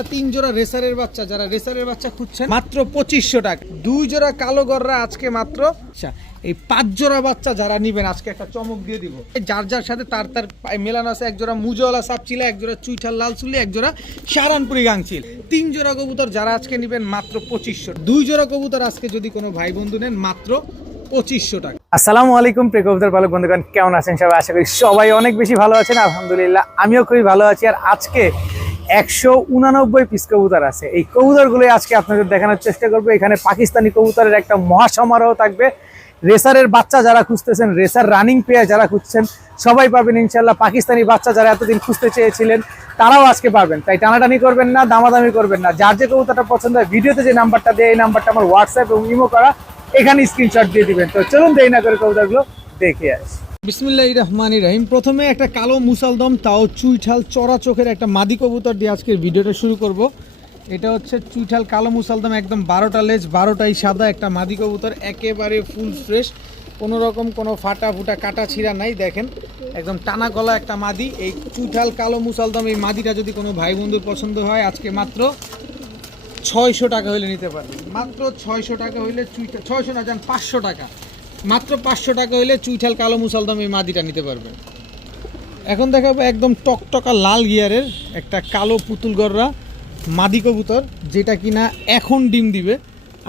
বাচ্চা, 3 জোড়া রেসারের বাচ্চা, যারা রেসারের বাচ্চা খুঁজছেন মাত্র 2500 টাকা। 2 জোড়া কালো গররা আজকে মাত্র। আচ্ছা, এই 5 জোড়া বাচ্চা যারা নিবেন আজকে একটা চমক দিয়ে দিব। যার যার সাথে তার মেলানো আছে। এক জোড়া মুজওয়ালা সাপচিলা, এক জোড়া চুইঠাল লাল চুলি, এক জোড়া সাহারানপুরি গাংচিল। 3 জোড়া কবুতর যারা আজকে নিবেন মাত্র 2500। 2 জোড়া কবুতর আজকে যদি কোনো ভাই বন্ধু নেন মাত্র 2500 টাকা। আসসালামু আলাইকুম প্রিয় কবুতর পালক বন্ধুগণ, কেমন আছেন সবাই? আশা করি সবাই অনেক বেশি ভালো আছেন। আলহামদুলিল্লাহ আমিও খুবই ভালো আছি। আর আজকে 189 পিস কবুতর আছে। এই কবুতরগুলো আজকে আপনাদের দেখানোর চেষ্টা করবো। এখানে পাকিস্তানি কবুতরের একটা মহাসমারোহ থাকবে। রেসারের বাচ্চা যারা খুঁজতেছেন, রেসার রানিং পেয়ার যারা খুঁজছেন, সবাই পাবেন ইনশাল্লাহ। পাকিস্তানি বাচ্চা যারা এতদিন খুঁজতে চেয়েছিলেন তারাও আজকে পাবেন। তাই টানাটানি করবেন না, দামাদামি করবেন না। যার যে কবুতরটা পছন্দ হয় ভিডিওতে যে নাম্বারটা দেয়, এই নাম্বারটা আমার হোয়াটসঅ্যাপ এবং ইমো করা, এখানে স্ক্রিনশট দিয়ে দিবেন। তো চলুন দেরি না করে কবুতরগুলো দেখে আসি। বিসমিল্লাহির রহমানির রহিম। প্রথমে একটা কালো মুসালদম, তাও চুইঠাল চড়া চোখের একটা মাদি কবুতর দিয়ে আজকের ভিডিওটা শুরু করব। এটা হচ্ছে চুইঠাল কালো মুসালদম, একদম 12টা লেজ, 12টাই সাদা একটা মাদি কবুতর, একেবারে ফুল ফ্রেশ, কোনো রকম কোনো ফাটা ফুটা কাটা ছিঁড়া নাই। দেখেন একদম টানা গলা একটা মাদি। এই চুইঠাল কালো মুসালদম এই মাদিটা যদি কোনো ভাই বন্ধুর পছন্দ হয় আজকে মাত্র 600 টাকা হইলে নিতে পারবেন। মাত্র 600 টাকা হইলে চুইঠাল, 600 না, যান 500 টাকা, মাত্র 500 টাকা হইলে চুইঠাল কালো মুসালদম এই মাদিটা নিতে পারবেন। এখন দেখাবো একদম টকটকা লাল গিয়ারের একটা কালো পুতুল গররা মাদি কবুতর, যেটা কিনা এখন ডিম দিবে।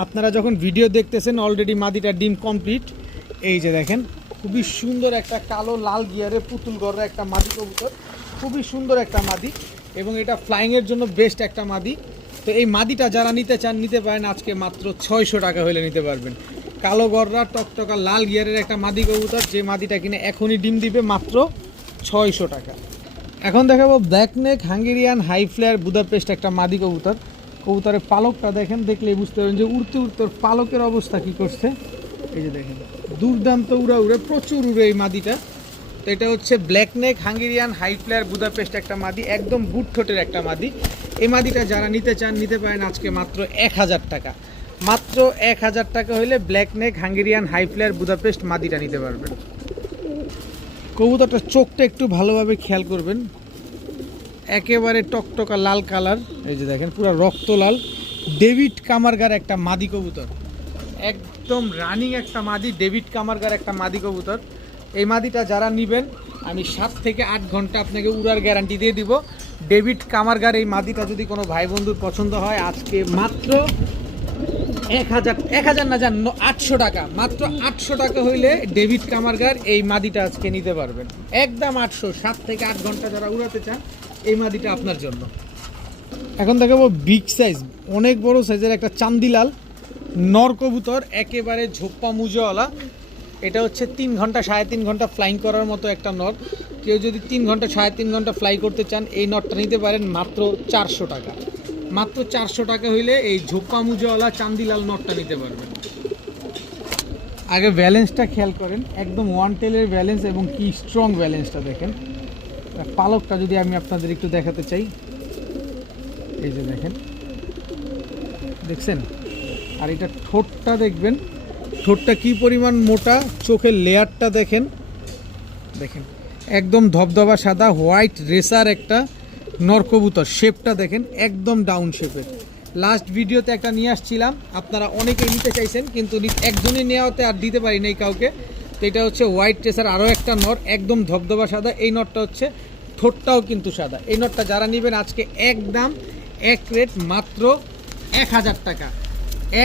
আপনারা যখন ভিডিও দেখতেছেন অলরেডি মাদিটা ডিম কমপ্লিট। এই যে দেখেন খুবই সুন্দর একটা কালো লাল গিয়ারের পুতুল গররা একটা মাদি কবুতর, খুবই সুন্দর একটা মাদি এবং এটা ফ্লাইংয়ের জন্য বেস্ট একটা মাদি। তো এই মাদিটা যারা নিতে চান নিতে পারেন আজকে মাত্র 600 টাকা হলে নিতে পারবেন। কালো গররা টকটকা লাল গিয়ারের একটা মাদি কবুতর, যে মাদিটা কিনে এখনই ডিম দিবে, মাত্র 600 টাকা। এখন দেখাবো black neck Hungarian high flyer Budapest একটা মাদি কবুতর। কবুতরের পালকটা দেখেন, দেখলেই বুঝতে পারবেন যে উড়তে উড়তে পালকের অবস্থা কী করছে। এই যে দেখেন দুর্দান্ত উড়া উড়ে, প্রচুর উড়ে এই মাদিটা। তো এটা হচ্ছে black neck Hungarian high flyer Budapest একটা মাদি, একদম বুট ঠোঁটের একটা মাদি। এই মাদিটা যারা নিতে চান নিতে পারেন আজকে মাত্র 1000 টাকা। মাত্র 1000 টাকা হলে black neck Hungarian high flyer Budapest মাদিটা নিতে পারবেন। কবুতরটার চোখটা একটু ভালোভাবে খেয়াল করবেন, একেবারে টকটকা লাল কালার। এই যে দেখেন পুরো রক্ত লাল, ডেভিড কামারগার একটা মাদি কবুতর, একদম রানিং একটা মাদি, ডেভিড কামারগার একটা মাদি কবুতর। এই মাদিটা যারা নেবেন আমি 7 থেকে 8 ঘন্টা আপনাকে উড়ার গ্যারান্টি দিয়ে দিব। ডেভিড কামারগার এই মাদিটা যদি কোনো ভাই বন্ধুর পছন্দ হয় আজকে মাত্র 1000 না, যান 800 টাকা। মাত্র 800 টাকা হইলে ডেভিড কামারগার এই মাদিটা আজকে নিতে পারবেন, একদম 800। 7 থেকে 8 ঘন্টা যারা উড়াতে চান এই মাদিটা আপনার জন্য। এখন দেখাবো বিগ সাইজ, অনেক বড় সাইজের একটা চান্দিলাল নর কবুতর, একেবারে ঝোপ্পা মুজওয়ালা। এটা হচ্ছে 3 ঘন্টা 3.5 ঘন্টা ফ্লাইং করার মতো একটা নর। কেউ যদি 3 ঘন্টা 3.5 ঘন্টা ফ্লাই করতে চান এই নরটা নিতে পারেন মাত্র 400 টাকা। মাত্র 400 টাকা হইলে এই ঝোপ্পা মুজওয়ালা চান্দিলাল নটটা নিতে পারবেন। আগে ব্যালেন্সটা খেয়াল করেন, একদম ওয়ান টেলের ব্যালেন্স এবং কি স্ট্রং ব্যালেন্সটা দেখেন। পালকটা যদি আমি আপনাদের একটু দেখাতে চাই, এই যে দেখেন, দেখছেন? আর এটা ঠোঁটটা দেখবেন, ঠোঁটটা কি পরিমাণ মোটা, চোখের লেয়ারটা দেখেন, দেখেন একদম ধবধবা সাদা হোয়াইট রেসার একটা নর কবুতর। শেপটা দেখেন একদম ডাউন শেপের। লাস্ট ভিডিওতে একটা নিয়ে আসছিলাম, আপনারা অনেকে নিতে চাইছেন কিন্তু একজনই নেওয়াতে আর দিতে পারি নাই কাউকে। তো এটা হচ্ছে হোয়াইট রেসার আরও একটা নর, একদম ধবধবা সাদা। এই নরটা হচ্ছে ঠোঁটটাও কিন্তু সাদা। এই নরটা যারা নেবেন আজকে একদম এক রেট মাত্র 1000 টাকা।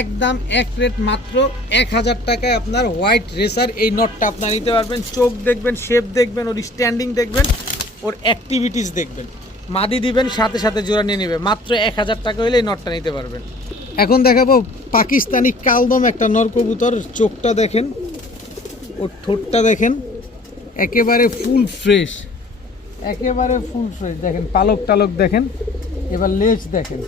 একদম এক রেট মাত্র 1000 টাকায় আপনার হোয়াইট রেসার এই নটটা আপনার নিতে পারবেন। চোখ দেখবেন, শেপ দেখবেন, ওর স্ট্যান্ডিং দেখবেন, ওর অ্যাক্টিভিটিস দেখবেন। মাদি দিবেন সাথে সাথে জোড়া নিয়ে নেবে। মাত্র 1000 টাকা হলে এই নটটা নিতে পারবেন। এখন দেখাবো পাকিস্তানি কালদম একটা নর কবুতর। চোখটা দেখেন, ওর ঠোঁটটা দেখেন, একেবারে ফুল ফ্রেশ, একেবারে ফুল ফ্রেশ। দেখেন পালক টালক দেখেন, এবার লেজ দেখেন,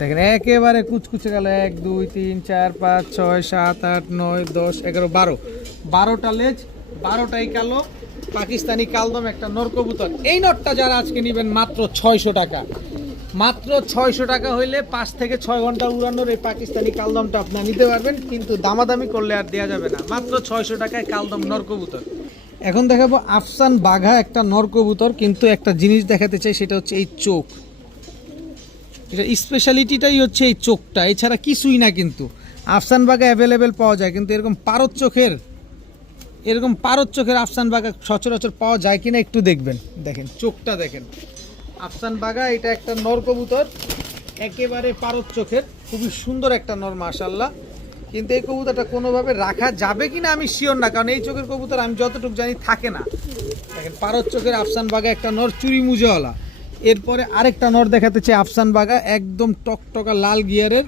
দেখেন একেবারে কুচকুচে গেল। 1 2 3 4 5 6 7 8 9 10 11 12, 12টা লেজ, 12টাই কালো পাকিস্তানি কালদম একটা নর কবুতর। এই নটটা যারা আজকে নেবেন মাত্র 600 টাকা। মাত্র 600 টাকা হইলে 5 থেকে 6 ঘন্টা উড়ানোর এই পাকিস্তানি কালদমটা আপনারা নিতে পারবেন, কিন্তু দামাদামি করলে আর দেওয়া যাবে না। মাত্র 600 টাকায় কালদম নর কবুতর। এখন দেখাবো আফসান বাঘা একটা নর কবুতর, কিন্তু একটা জিনিস দেখাতে চাই, সেটা হচ্ছে এই চোখ। এটা স্পেশালিটিটাই হচ্ছে এই চোখটা, এছাড়া কিছুই না। কিন্তু আফসান বাঘা অ্যাভেলেবেল পাওয়া যায়, কিন্তু এরকম পারদ চোখের আফসান বাঘা সচরাচর পাওয়া যায় কিনা একটু দেখবেন। দেখেন চোখটা দেখেন, আফসান বাঘা এটা একটা নর কবুতর, একেবারে পারদ চোখের, খুবই সুন্দর একটা নর মাশাআল্লাহ। কিন্তু এই কবুতরটা কোনোভাবে রাখা যাবে কিনা আমি শিওর না, কারণ এই চোখের কবুতর আমি যতটুকু জানি থাকে না। দেখেন পারদ চোখের আফসান বাঘা একটা নর, চুরি মুজওয়ালা। এরপরে আরেকটা নর দেখাতে চাই আফসান বাঘা, একদম টকটকা লাল গিয়ারের।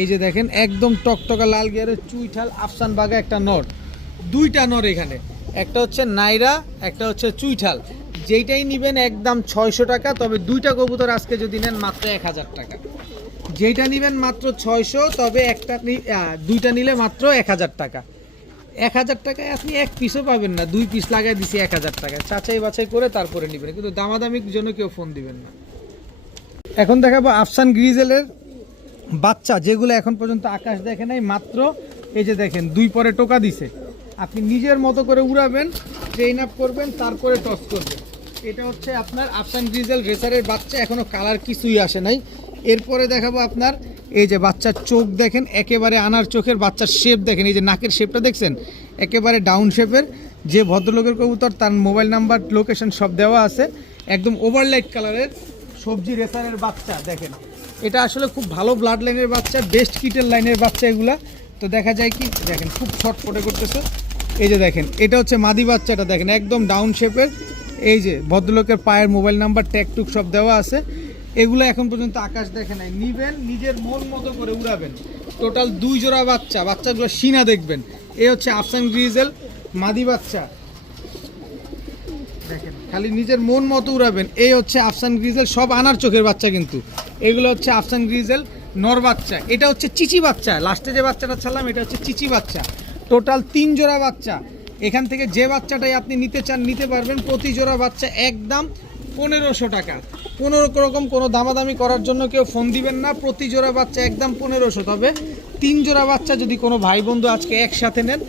এই যে দেখেন একদম টকটকা লাল গিয়ারের চুইঠাল আফসান বাঘা একটা নর। দুইটা নর এখানে, একটা হচ্ছে নাইরা, একটা হচ্ছে চুইঠাল। যেইটাই নেবেন একদম 600 টাকা, তবে দুইটা কবুতর আজকে যদি নেন মাত্র 1000 টাকা। যেইটা নেবেন মাত্র 600, তবে দুইটা নিলে মাত্র 1000 টাকা। 1000 টাকায় আপনি এক পিসও পাবেন না, 2 পিস লাগাই দিছি 1000 টাকায়। যাচাই বাছাই করে তারপরে নেবেন, কিন্তু দামাদামির জন্য কেউ ফোন দিবেন না। এখন দেখাবো আফসান গ্রিজেলের বাচ্চা, যেগুলো এখন পর্যন্ত আকাশ দেখে নাই। মাত্র এই যে দেখেন 2 পরে টোকা দিছে, আপনি নিজের মতো করে উড়াবেন, ট্রেন আপ করবেন, তারপরে টস করবেন। এটা হচ্ছে আপনার আফসান গ্রিজেল রেসারের বাচ্চা, এখনো কালার কিছুই আসে নাই। এরপরে দেখাবো আপনার এই যে বাচ্চার চোখ দেখেন, একেবারে আনার চোখের। বাচ্চার শেপ দেখেন, এই যে নাকের শেপটা দেখছেন, একেবারে ডাউন শেপের। যে ভদ্রলোকের কবুতর তার মোবাইল নাম্বার, লোকেশন সব দেওয়া আছে। একদম ওভারলাইট কালারের সবজি রেসারের বাচ্চা দেখেন। এটা আসলে খুব ভালো ব্লাড লাইনের বাচ্চা, বেস্ট কিটের লাইনের বাচ্চা এগুলা। তো দেখা যায় কি দেখেন খুব ছটফটে করতেছে। এই যে দেখেন এটা হচ্ছে মাদি বাচ্চাটা, দেখেন একদম ডাউন শেপের। এই যে ভদ্রলোকের পায়ের মোবাইল নাম্বার, ট্যাগ টুক সব দেওয়া আছে। এগুলো এখন পর্যন্ত আকাশ দেখে নাই। নিবেন নিজের মন মতো করে উড়াবেন। টোটাল 2 জোড়া বাচ্চা, বাচ্চাগুলো সিনা দেখবেন। এই হচ্ছে আফসান গ্রিজেল মাদি বাচ্চা, দেখেন খালি নিজের মন মতো উড়াবেন। এই হচ্ছে আফসান গ্রিজেল, সব আনার চোখের বাচ্চা কিন্তু। এগুলো হচ্ছে আফসান গ্রিজেল নর বাচ্চা। এটা হচ্ছে চিচি বাচ্চা, লাস্টে যে বাচ্চাটা ছাড়লাম এটা হচ্ছে চিচি বাচ্চা। টোটাল 3 জোড়া বাচ্চা। এখান থেকে যে বাচ্চাটাই আপনি নিতে চান নিতে পারবেন। প্রতি জোড়া বাচ্চা একদম 1500 টাকা। কোনো রকম কোনো দামাদামি করার জন্য কেউ ফোন দিবেন না। প্রতি জোড়া বাচ্চা একদম 1500। তবে 3 জোড়া বাচ্চা যদি কোনো ভাই বন্ধু আজকে একসাথে নেন,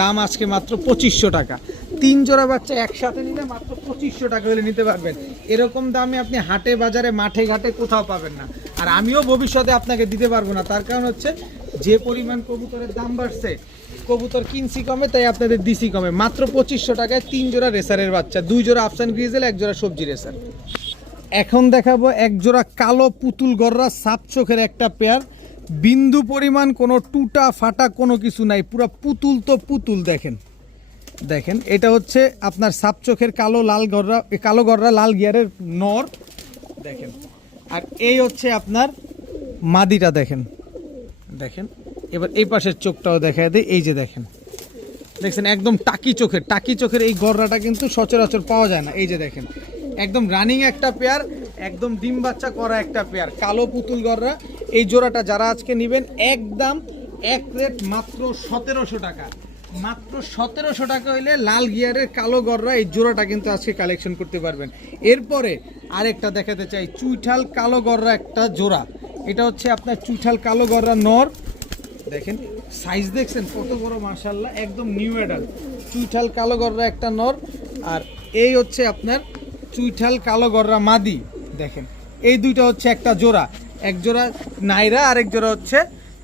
দাম আজকে মাত্র 2500 টাকা। 3 জোড়া বাচ্চা একসাথে নিলে মাত্র 2500 টাকা হলে নিতে পারবেন। এরকম দামে আপনি হাটে বাজারে মাঠে ঘাটে কোথাও পাবেন না। আর আমিও ভবিষ্যতে আপনাকে দিতে পারবো না, তার কারণ হচ্ছে যে পরিমাণ কবুতরের দাম বাড়ছে, কবুতর কিনছি কমে, তাই আপনাদের দিছি কমে। মাত্র 2500 টাকায় 3 জোড়া রেসারের বাচ্চা, 2 জোড়া আফসান গ্রিজেল, 1 জোড়া সবজি রেসার। এখন দেখাবো 1 জোড়া কালো পুতুল গররা সাপ চোখের একটা পেয়ার। বিন্দু পরিমাণ কোনো টুটা ফাটা কোনো কিছু নাই, পুরো পুতুল তো পুতুল। দেখেন দেখেন এটা হচ্ছে আপনার সাপ চোখের কালো গররা লাল গিয়ারের নর দেখেন। আর এই হচ্ছে আপনার মাদিটা দেখেন। দেখেন এবার এই পাশের চোখটাও দেখায় দেয়। এই যে দেখেন, দেখছেন একদম টাকি চোখের এই গররাটা কিন্তু সচরাচর পাওয়া যায় না। এই যে দেখেন একদম রানিং একটা পেয়ার, একদম ডিম বাচ্চা করা একটা পেয়ার, কালো পুতুল গররা। এই জোড়াটা যারা আজকে নেবেন একদম এক রেট মাত্র 1700 টাকা। মাত্র 1700 টাকা হইলে লাল গিয়ারের কালো গররা এই জোড়াটা কিন্তু আজকে কালেকশন করতে পারবেন। এরপরে আরেকটা দেখাতে চাই, চুইঠাল কালো গররা একটা জোড়া। এটা হচ্ছে আপনার চুইঠাল কালো গররা নর। দেখেন সাইজ দেখছেন কত বড় মাশাআল্লাহ, একদম নিউ অ্যাডাল্ট। চুইঠাল কালো গররা একটা নর। আর এই হচ্ছে আপনার চুইঠাল কালো গররা মাদি। দেখেন এই দুইটা হচ্ছে একটা জোড়া, এক জোড়া নাইরা, আরেক জোড়া হচ্ছে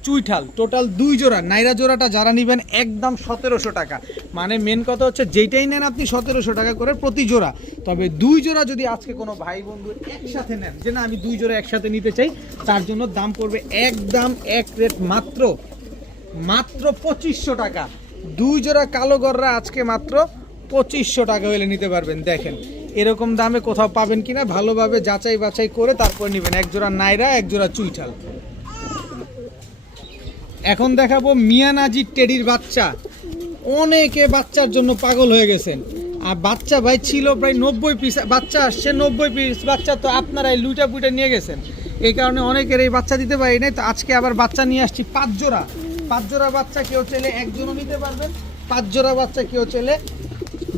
চুইঠাল। টোটাল 2 জোড়া। নাইরা জোড়াটা যারা নেবেন একদম 1700 টাকা। মানে মেন কথা হচ্ছে যেইটাই নেন আপনি 1700 টাকা করে প্রতি জোড়া। তবে 2 জোড়া যদি আজকে কোনো ভাই বন্ধু একসাথে নেন, যে না আমি 2 জোড়া একসাথে নিতে চাই, তার জন্য দাম পড়বে একদম এক রেট মাত্র 2500 টাকা। 2 জোড়া কালো গররা আজকে মাত্র 2500 টাকা হলে নিতে পারবেন। দেখেন এরকম দামে কোথাও পাবেন কিনা ভালোভাবে যাচাই বাছাই করে তারপর নেবেন। 1 জোড়া নাইরা, 1 জোড়া চুইঠাল। এখন দেখাবো মিয়ানাজি টেডির বাচ্চা। অনেকে বাচ্চার জন্য পাগল হয়ে গেছেন। আর বাচ্চা ভাই ছিল প্রায় 90 পিস, বাচ্চা আসছে 90 পিস বাচ্চা, তো আপনারাই লুটা পুইটা নিয়ে গেছেন। এই কারণে অনেকের এই বাচ্চা দিতে পারি নাই। তো আজকে আবার বাচ্চা নিয়ে আসছি 5 জোড়া। 5 জোড়া বাচ্চা কেউ চাইলে 1 জনও নিতে পারবেন, 5 জোড়া বাচ্চা কেউ চাইলে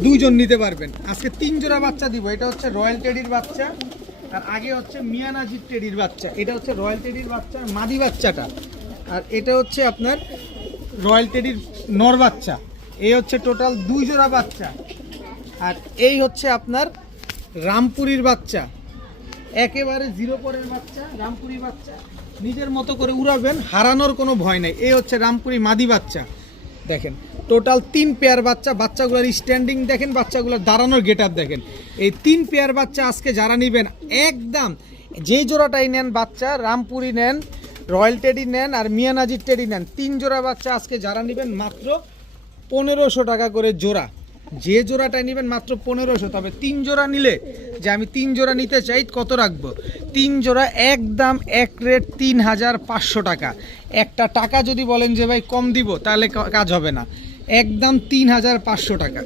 2 জন নিতে পারবেন। আজকে 3 জোড়া বাচ্চা দিব। এটা হচ্ছে রয়্যাল টেডির বাচ্চা, আর আগে হচ্ছে মিয়ানাজি টেডির বাচ্চা। এটা হচ্ছে রয়্যাল টেডির বাচ্চা মাদি বাচ্চাটা, আর এটা হচ্ছে আপনার রয়্যাল টেডির নর বাচ্চা। এই হচ্ছে টোটাল 2 জোড়া বাচ্চা। আর এই হচ্ছে আপনার রামপুরির বাচ্চা। একেবারে জিরো পরের বাচ্চা, রামপুরি বাচ্চা, নিজের মতো করে উড়াবেন, হারানোর কোনো ভয় নেই। এই হচ্ছে রামপুরি মাদি বাচ্চা। দেখেন টোটাল 3 পেয়ার বাচ্চা, বাচ্চাগুলোর স্ট্যান্ডিং দেখেন, বাচ্চাগুলোর দাঁড়ানোর গেট আপ দেখেন। এই 3 পেয়ার বাচ্চা আজকে যারা নেবেন একদম যে জোড়াটাই নেন বাচ্চা, রামপুরি নেন, রয়্যাল টেডি নেন আর মিয়ানাজির টেডি নেন, 3 জোড়া বাচ্চা আজকে যারা নেবেন মাত্র 1500 টাকা করে জোড়া। যে জোড়াটাই নেবেন মাত্র 1500। তবে 3 জোড়া নিলে, যে আমি 3 জোড়া নিতে চাই, কত রাখবো? 3 জোড়া একদম এক রেট 3500 টাকা। একটা টাকা যদি বলেন যে ভাই কম দিব, তাহলে কাজ হবে না। একদম 3500 টাকা।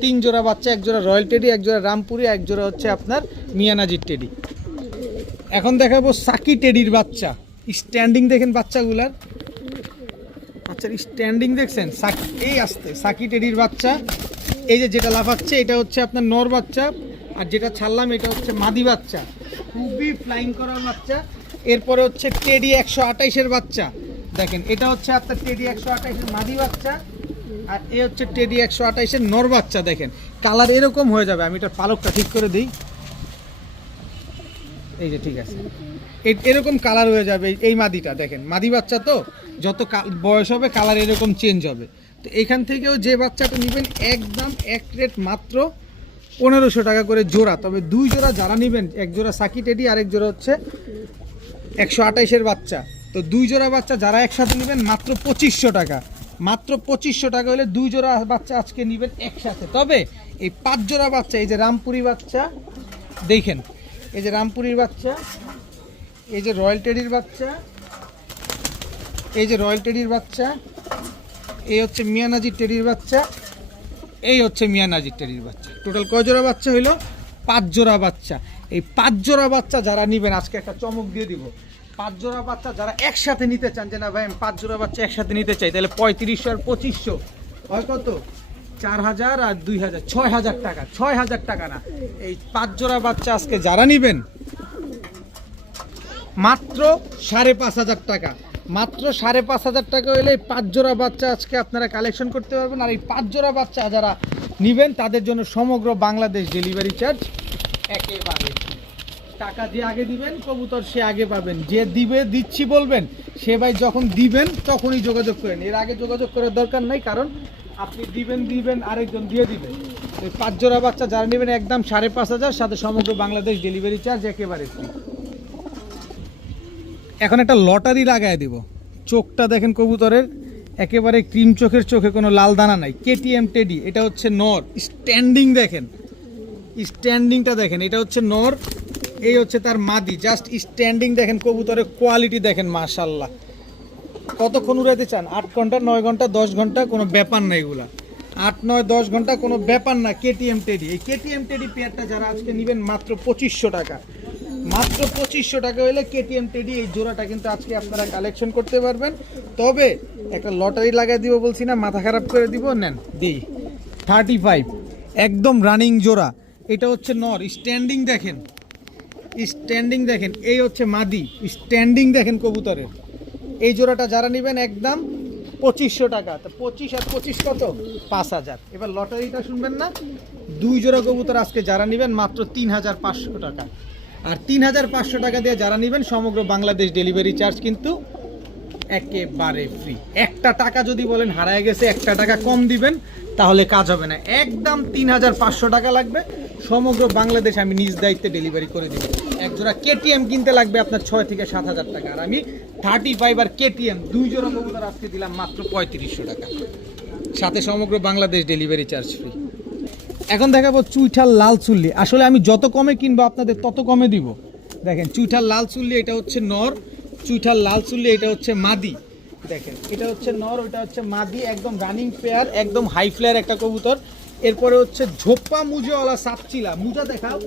3 জোড়া বাচ্চা, 1 জোড়া রয়্যাল টেডি, 1 জোড়া রামপুরি, 1 জোড়া হচ্ছে আপনার মিয়ানাজির টেডি। এখন দেখাবো সাকি টেডির বাচ্চা। স্ট্যান্ডিং দেখেন বাচ্চাগুলার, বাচ্চার স্ট্যান্ডিং দেখছেন? সাকি, এই আসতে সাকি টেডির বাচ্চা। এই যে যেটা লাফাচ্ছে এটা হচ্ছে আপনার নর বাচ্চা, আর যেটা ছাড়লাম এটা হচ্ছে মাদি বাচ্চা। খুবই ফ্লাইং করার বাচ্চা। এরপরে হচ্ছে টেডি 128-এর বাচ্চা। দেখেন এটা হচ্ছে আপনার টেডি 128-এর মাদি বাচ্চা, আর এ হচ্ছে টেডি 128-এর নর বাচ্চা। দেখেন কালার এরকম হয়ে যাবে। আমি এটার পালকটা ঠিক করে দিই। এই যে ঠিক আছে, এরকম কালার হয়ে যাবে এই মাদিটা। দেখেন মাদি বাচ্চা তো, যত বয়স হবে কালার এরকম চেঞ্জ হবে। তো এখান থেকেও যে বাচ্চাটা নেবেন একদম এক রেট মাত্র 1500 টাকা করে জোড়া। তবে 2 জোড়া যারা নেবেন, 1 জোড়া সাকি টেডি আর 1 জোড়া হচ্ছে 128-এর বাচ্চা। তো 2 জোড়া বাচ্চা যারা একসাথে নেবেন মাত্র 2500 টাকা। মাত্র 2500 টাকা হলে 2 জোড়া বাচ্চা আজকে নেবেন একসাথে। তবে এই 5 জোড়া বাচ্চা, এই যে রামপুরি বাচ্চা দেখেন, এই যে রামপুরির বাচ্চা, এই যে রয়্যাল টেডির বাচ্চা, এই যে রয়্যাল টেডির বাচ্চা, এই হচ্ছে মিয়ানাজির টেডির বাচ্চা, এই হচ্ছে মিয়ানাজির টেডির বাচ্চা। টোটাল কয় জোড়া বাচ্চা হইলো? 5 জোড়া বাচ্চা। এই 5 জোড়া বাচ্চা যারা নেবেন, আজকে একটা চমক দিয়ে দিব। 5 জোড়া বাচ্চা যারা একসাথে নিতে চান, যে না ভাই আমি 5 জোড়া বাচ্চা একসাথে নিতে চাই, তাহলে 3500 আর 2500 হয় কত? 4000 আর 2000, 6000 টাকা। 6000 টাকা না, এই 5 জোড়া বাচ্চা আজকে যারা নেবেন মাত্র 5500 টাকা। মাত্র 5500 টাকা হলে এই 5 জোড়া বাচ্চা আজকে আপনারা কালেকশন করতে পারবেন। আর এই 5 জোড়া বাচ্চা যারা নেবেন তাদের জন্য সমগ্র বাংলাদেশ ডেলিভারি চার্জ একেবারে। টাকা যে আগে দিবেন কবুতর সে আগে পাবেন। যে দিচ্ছি বলবেন, সে ভাই যখন দিবেন তখনই যোগাযোগ করেন, এর আগে যোগাযোগ করার দরকার নাই। কারণ আপনি দিবেন আরেকজন দিয়ে দিবেন। এই 5 জোড়া বাচ্চা যারা নেবেন একদম 5500, সাথে সমগ্র বাংলাদেশ ডেলিভারি চার্জ একেবারে ফ্রি। এখন একটা লটারি লাগায় দিব। চোখটা দেখেন কবুতরের, একেবারে ক্রিম চোখের, চোখে কোনো লাল দানা নাই। কেটিএম টেডি, এটা হচ্ছে নর। স্ট্যান্ডিং দেখেন, স্ট্যান্ডিংটা দেখেন, এটা হচ্ছে নর, এই হচ্ছে তার মাদি। জাস্ট স্ট্যান্ডিং দেখেন, কবুতরের কোয়ালিটি দেখেন, মাশাআল্লাহ। কতক্ষণ উড়াইতে চান? 8 ঘন্টা, 9 ঘন্টা, 10 ঘন্টা, কোনো ব্যাপার না এগুলা। 8, 9, 10 ঘন্টা কোনো ব্যাপার না। কেটিএম টেডি, এই কেটিএম টেডি পেয়ারটা যারা আজকে নেবেন মাত্র 2500 টাকা। মাত্র 2500 টাকা হলে কেটিএম টেডি এই জোড়াটা কিন্তু আজকে আপনারা কালেকশন করতে পারবেন। তবে একটা লটারি লাগাই দিব বলছি না, মাথা খারাপ করে দিব। নেন দিই 35, একদম রানিং জোড়া। এটা হচ্ছে নর। স্ট্যান্ডিং দেখেন, স্ট্যান্ডিং দেখেন, এই হচ্ছে মাদি। স্ট্যান্ডিং দেখেন কবুতরের। এই জোড়াটা যারা নেবেন একদম 2500 টাকা। তো 25 আর 25 কত? 5000। এবার লটারিটা শুনবেন না, 2 জোড়া কবুতর আজকে যারা নেবেন মাত্র 3500 টাকা। আর 3500 টাকা দিয়ে যারা নেবেন সমগ্র বাংলাদেশ ডেলিভারি চার্জ কিন্তু একেবারে ফ্রি। একটা টাকা যদি বলেন হারায় গেছে, একটা টাকা কম দিবেন, তাহলে কাজ হবে না। একদম 3500 টাকা লাগবে। সমগ্র বাংলাদেশ আমি নিজ দায়িত্বে ডেলিভারি করে দিব। এক জোড়া কেটিএম কিনতে লাগবে আপনার 6 থেকে 7000 টাকা। আর আমি 35 আর কেটিএম 2 জোড়া কবুতর আজকে দিলাম মাত্র 3500 টাকা, সাথে সমগ্র বাংলাদেশ ডেলিভারি চার্জ ফ্রি। এখন দেখাবো চুইঠাল লাল চুল্লি। আসলে আমি যত কমে কিনবো আপনাদের তত কমে দিব। দেখেন চুইঠাল লাল চুল্লি, এটা হচ্ছে নর। চুইঠাল লাল চুল্লি, এটা হচ্ছে মাদি। দেখেন এটা হচ্ছে নর, ওটা হচ্ছে মাদি। একদম রানিং পেয়ার, একদম হাই ফ্লেয়ার একটা কবুতর। এরপরে হচ্ছে ঝোপ্পা মুজোওয়ালা সাপচিলা। মুজা দেখাও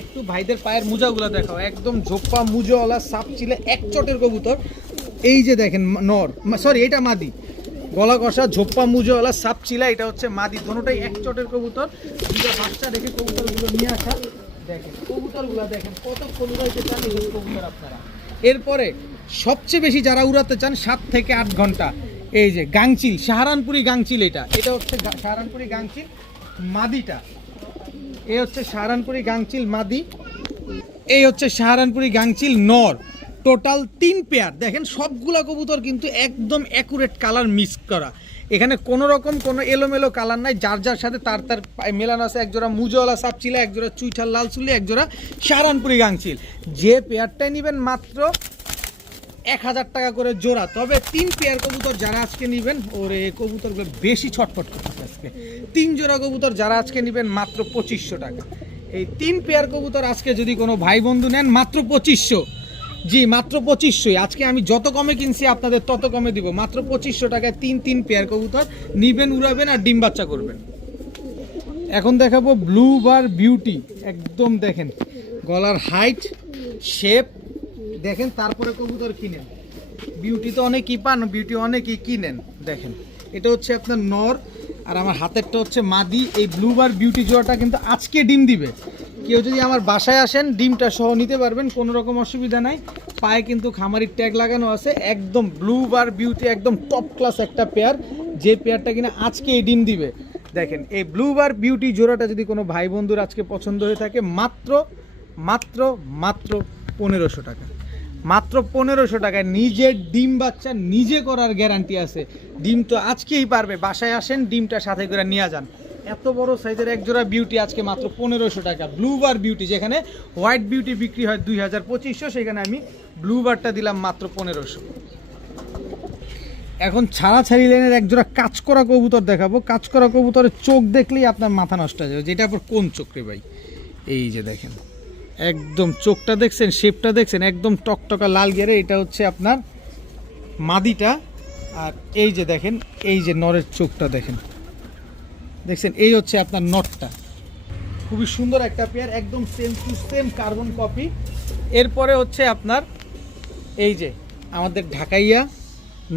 একটু, ভাইদের পায়ের মুজাগুলো দেখাও। একদম ঝোপ্পা মুজোওয়ালা সাপচিলা, এক চটের কবুতর। এই যে দেখেন নর, সরি এটা মাদি। গলা কষা ঝোপ্পা মুজোওয়ালা সাপচিলা, এটা হচ্ছে মাদি। দোনোটাই এক চটের কবুতর। দুটো বাচ্চা রেখে কবুতরগুলো নিয়ে আসা। দেখেন কবুতরগুলো দেখেন, কত উড়াইতে চান এই কবুতর আপনারা। এরপরে সবচেয়ে বেশি যারা উড়াতে চান 7 থেকে 8 ঘন্টা, এই যে গাংচিল, সাহারানপুরি গাংচিল। এটা হচ্ছে সাহারানপুরি গাংচিল মাদিটা। এই হচ্ছে সাহারানপুরি গাংচিল মাদি। এই হচ্ছে সাহারানপুরি গাংচিল নর, টোটাল 3 পেয়ার। দেখেন সবগুলা কবুতর কিন্তু একদম অ্যাকুরেট কালার মিক্স করা, এখানে কোনো রকম কোনো এলোমেলো কালার নাই, যার যার সাথে তার তার মেলানো আছে। একজোড়া মুজওয়ালা সাপচিলা, একজোড়া চুইঠাল লাল চুলি, একজোড়া সাহারানপুরি গাংচিল। যে পেয়ারটাই নেবেন মাত্র 1000 টাকা করে জোড়া। তবে 3 পেয়ার কবুতর যারা আজকে নেবেন, ওরে কবুতরগুলো বেশি ছটফট করতেছে আজকে। 3 জোড়া কবুতর যারা আজকে নেবেন মাত্র 2500 টাকা। এই 3 পেয়ার কবুতর আজকে যদি কোনো ভাই বন্ধু নেন মাত্র 2500, জি মাত্র 2500। আজকে আমি যত কমে কিনছি আপনাদের তত কমে দিব, মাত্র 2500 টাকায় 3 পেয়ার কবুতর নিবেন, উড়াবেন আর ডিম বাচ্চা করবেন। এখন দেখাবো ব্লু বার বিউটি, একদম দেখেন গলার হাইট শেপ দেখেন, তারপরে কবুতর কিনেন। বিউটি তো অনেকই পান, বিউটি অনেকই কিনেন। দেখেন এটা হচ্ছে আপনার নর আর আমার হাতেরটা হচ্ছে মাদি। এই ব্লু বার বিউটি জোড়াটা কিন্তু আজকে ডিম দিবে। কেউ যদি আমার বাসায় আসেন ডিমটা সহ নিতে পারবেন, কোনো রকম অসুবিধা নাই। পায়ে কিন্তু খামারির ট্যাগ লাগানো আছে। একদম ব্লু বার বিউটি একদম টপ ক্লাস একটা পেয়ার, যে পেয়ারটা কিনা আজকে এই ডিম দিবে। দেখেন এই ব্লু বার বিউটি জোড়াটা যদি কোনো ভাই বন্ধুর আজকে পছন্দ হয়ে থাকে মাত্র মাত্র মাত্র 1500 টাকা, মাত্র 1500 টাকায় নিজের ডিম বাচ্চা নিজে করার গ্যারান্টি আছে। ডিম তো আজকেই পারবে, বাসায় আসেন ডিমটা সাথে করে নিয়ে যান। এত বড় সাইজের এক জোড়া বিউটি আজকে মাত্র 1500 টাকা। ব্লু বার বিউটি, যেখানে হোয়াইট বিউটি বিক্রি হয় 2000-2500, সেখানে আমি ব্লু বারটা দিলাম মাত্র 1500। এখন ছাড়াছাড়ি লাইনের এক জোড়া কাজ করা কবুতর দেখাবো। কাজ করা কবুতরের চোখ দেখলেই আপনার মাথা নষ্ট হয়ে যাবে, যেটা আবার কোন চোখ রে ভাই। এই যে দেখেন একদম চোখটা দেখছেন, শেপটা দেখছেন, একদম টকটকা লাল গেরে। এটা হচ্ছে আপনার মাদিটা, আর এই যে দেখেন এই যে নরের চোখটা দেখেন, দেখছেন এই হচ্ছে আপনার নটটা। খুবই সুন্দর একটা পেয়ার, একদম same to same carbon copy. এরপরে হচ্ছে আপনার এই যে আমাদের ঢাকাইয়া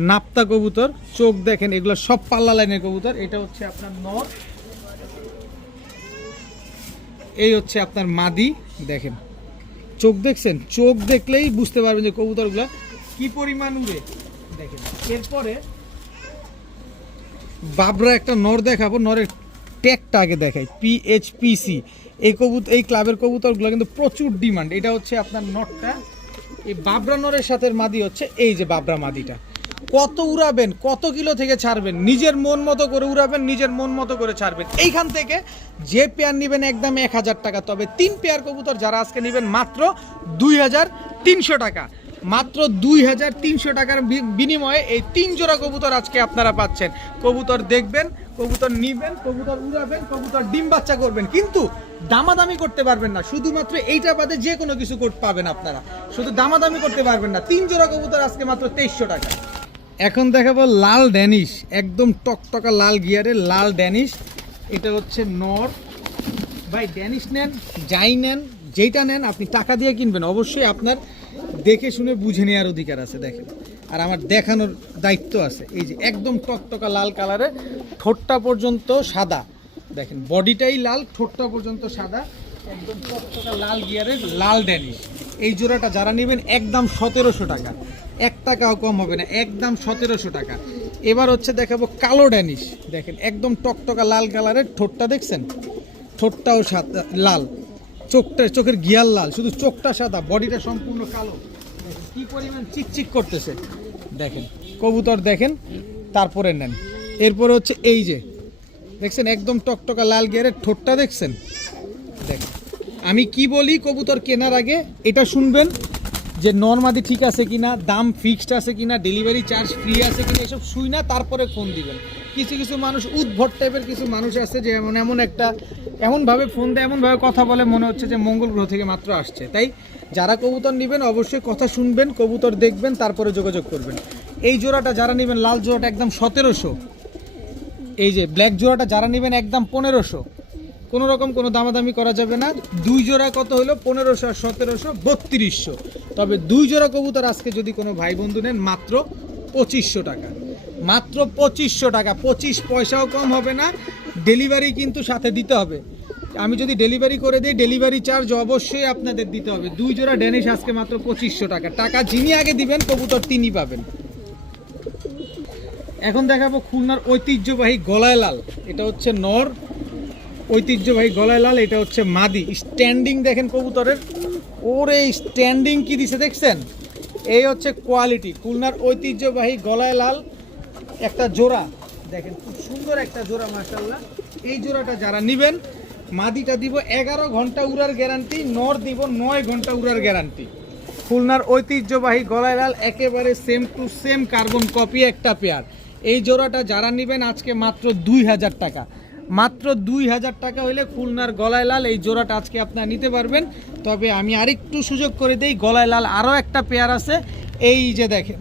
নাপ্তা কবুতর, চোখ দেখেন, এগুলো সব পাল্লা লাইনের কবুতর। এটা হচ্ছে আপনার নর, এই হচ্ছে আপনার মাদি। দেখেন চোখ দেখছেন, চোখ দেখলেই বুঝতে পারবেন যে কবুতরগুলো কি পরিমাণ উড়ে। দেখেন এরপরে বাবরা একটা নর দেখাবো, নরের ট্যাগটা আগে দেখাই, PHPC। এই ক্লাবের কবুতরগুলো কিন্তু প্রচুর ডিমান্ড। এটা হচ্ছে আপনার নরটা, এই বাবরা নরের সাথে মাদি হচ্ছে এই যে বাবরা মাদিটা। কত উড়াবেন, কত কিলো থেকে ছাড়বেন, নিজের মন মতো করে উড়াবেন, নিজের মন মতো করে ছাড়বেন। এইখান থেকে যে পেয়ার নেবেন একদম 1000 টাকা। তবে 3 পেয়ার কবুতর যারা আজকে নেবেন মাত্র 2300 টাকা, মাত্র 2300 টাকার বিনিময়ে এই 3 জোড়া কবুতর আজকে আপনারা পাচ্ছেন। কবুতর দেখবেন, কবুতর নিবেন, কবুতর উড়াবেন, কবুতর ডিম বাচ্চা করবেন, কিন্তু দামাদামি করতে পারবেন না। শুধুমাত্র এইটা বাদে যে কোনো কিছু করতে পাবেন আপনারা, শুধু দামাদামি করতে পারবেন না। 3 জোড়া কবুতর আজকে মাত্র 2300 টাকা। এখন দেখাবো লাল ড্যানিশ, একদম টকটকা লাল গিয়ারের লাল ড্যানিশ। এটা হচ্ছে নর। ভাই ড্যানিশ নেন, যাই নেন, যেইটা নেন আপনি টাকা দিয়ে কিনবেন, অবশ্যই আপনার দেখে শুনে বুঝে নেওয়ার অধিকার আছে। দেখেন আর আমার দেখানোর দায়িত্ব আছে। এই যে একদম টকটকা লাল কালারের, ঠোঁটটা পর্যন্ত সাদা। দেখেন বডিটাই লাল, ঠোঁটটা পর্যন্ত সাদা, একদম টকটকা লাল গিয়ারের লাল ড্যানিশ। এই জোড়াটা যারা নেবেন একদম 1700 টাকা, 1 টাকাও কম হবে না, একদম 1700 টাকা। এবার হচ্ছে দেখাবো কালো ড্যানিশ। দেখেন একদম টকটকা লাল কালারের, ঠোঁটটা দেখছেন, ঠোঁটটাও সাদা লাল, চোখের গিয়ার লাল, শুধু চোখটা সাদা, বডিটা সম্পূর্ণ কালো। দেখেন কি পরিমাণ চিকচিক করতেছে। দেখেন কবুতর দেখেন, তারপরে নেন। এরপরে হচ্ছে এই যে দেখছেন একদম টকটকা লাল গিয়ারের, ঠোঁটটা দেখছেন। দেখেন আমি কি বলি কবুতর কেনার আগে এটা শুনবেন যে নরমাদি ঠিক আছে কিনা, দাম ফিক্সড আছে কিনা, ডেলিভারি চার্জ ফ্রি আছে কিনা, এসব শুই না তারপরে ফোন দিবেন। কিছু কিছু মানুষ উদ্ভট টাইপের কিছু মানুষ আছে যে এমনভাবে ফোন দেয়, এমনভাবে কথা বলে মনে হচ্ছে যে মঙ্গল গ্রহ থেকে মাত্র আসছে। তাই যারা কবুতর নেবেন অবশ্যই কথা শুনবেন, কবুতর দেখবেন, তারপরে যোগাযোগ করবেন। এই জোড়াটা যারা নেবেন, লাল জোড়াটা একদম 1700। এই যে ব্ল্যাক জোড়াটা যারা নেবেন একদম 1500। কোনো রকম কোনো দামাদামি করা যাবে না। 2 জোড়া কত হলো? 1500 আর 1700, 3200। তবে 2 জোড়া কবুতর আজকে যদি কোনো ভাই বন্ধু নেন মাত্র 2500 টাকা, মাত্র 2500 টাকা, 25 পয়সাও কম হবে না। ডেলিভারি কিন্তু সাথে দিতে হবে। আমি যদি ডেলিভারি করে দিই, ডেলিভারি চার্জ অবশ্যই আপনাদের দিতে হবে। 2 জোড়া ড্যানিশ আজকে মাত্র 2500 টাকা। টাকা যিনি আগে দিবেন কবুতর তিনি পাবেন। এখন দেখাবো খুলনার ঐতিহ্যবাহী গলায় লাল। এটা হচ্ছে নর, ঐতিহ্যবাহী গলায় লাল। এটা হচ্ছে মাদি। স্ট্যান্ডিং দেখেন কবুতরের, ওরে স্ট্যান্ডিং কি দিছে দেখছেন? এই হচ্ছে কোয়ালিটি, খুলনার ঐতিহ্যবাহী গলায় লাল একটা জোড়া। দেখেন খুব সুন্দর একটা জোড়া মাশাআল্লাহ। এই জোড়াটা যারা নেবেন, মাদিটা দিব 11 ঘন্টা উড়ার গ্যারান্টি, নর দিব 9 ঘন্টা উড়ার গ্যারান্টি। খুলনার ঐতিহ্যবাহী গলায় লাল একেবারে same to same carbon copy একটা পেয়ার। এই জোড়াটা যারা নেবেন আজকে মাত্র 2000 টাকা, মাত্র 2000 টাকা হইলে খুলনার গলায় লাল এই জোড়াটা আজকে আপনারা নিতে পারবেন। তবে আমি আরেকটু সুযোগ করে দেই, গলায় লাল আরও একটা পেয়ার আছে, এই যে দেখেন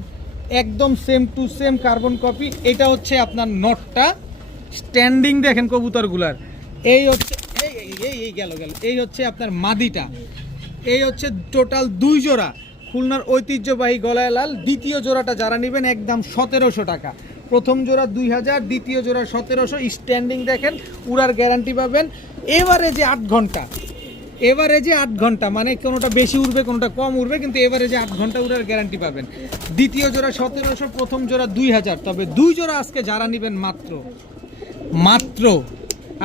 একদম same to same carbon copy. এটা হচ্ছে আপনার নটটা, স্ট্যান্ডিং দেখেন কবুতরগুলার। এই হচ্ছে এই এই এই গেল গেল এই হচ্ছে আপনার মাদিটা। এই হচ্ছে টোটাল 2 জোড়া খুলনার ঐতিহ্যবাহী গলায় লাল। দ্বিতীয় জোড়াটা যারা নেবেন একদম 1700 টাকা। প্রথম জোড়া 2000, দ্বিতীয় জোড়া 1700। স্ট্যান্ডিং দেখেন, উড়ার গ্যারান্টি পাবেন। এভারেজে 8 ঘন্টা, এভারেজে 8 ঘন্টা, মানে কোনোটা বেশি উড়বে কোনোটা কম উড়বে, কিন্তু এভারেজে 8 ঘন্টা উড়ার গ্যারান্টি পাবেন। দ্বিতীয় জোড়া 1700, প্রথম জোড়া 2000। তবে 2 জোড়া আজকে যারা নেবেন মাত্র মাত্র